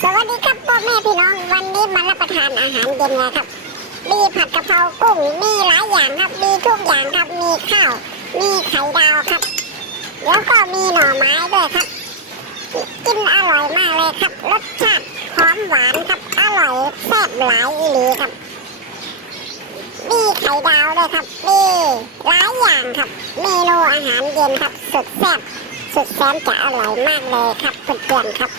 สวัสดีครับพ่อแม่พี่น้องวันนี้มารับประทานอาหารเย็นนะครับ มีผัดกะเพรากุ้งมีหลายอย่างครับมีทุกอย่างครับมีข้าว มีไข่ดาวครับ แล้วก็มีหน่อไม้ด้วยครับ กินอร่อยมากเลยครับรสชาติหอมหวานครับอร่อยแซ่บหลายอีหลีครับ มีไข่ดาวด้วยครับมีหลายอย่างครับเมนูอาหารเย็นครับสุดแซ่บสุดแซ่บจะอร่อยมากเลยครับเพื่อนๆครับ